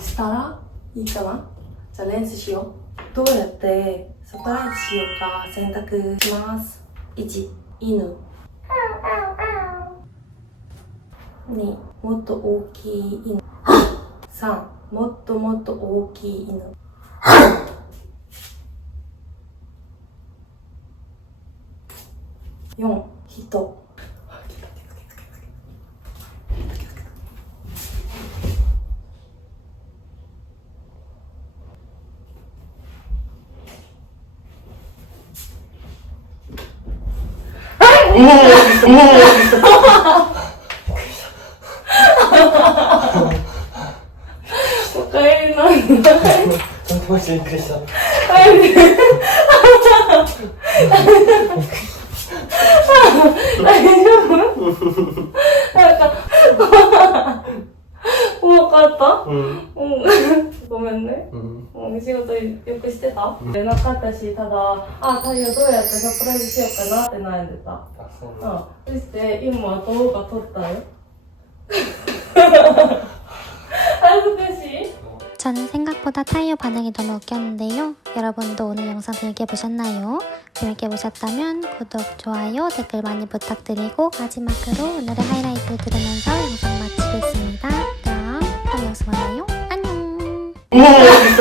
したらいいかな？じゃあ練習しよう。どうやってサプライズしようか選択します。1犬。2もっと大きい犬。3もっともっと大きい犬。4人。おかえりなんだちょっと待ってびっくりした。大丈夫なんか怖かったうん。 うんごめんねうん。もう仕事よくしてた、でなかったしただあ太陽どうやってサプライズしようかなって悩んでたあ、そうなんだ。うんそして今は動画撮ったよ恥ずかしい 저는 생각보다 타이어 반응이 너무 웃겼는데요. 여러분도 오늘 영상 재밌게 보셨나요? 재밌게 보셨다면 구독, 좋아요, 댓글 많이 부탁드리고 마지막으로 오늘의 하이라이트 들으면서 영상을 Uou!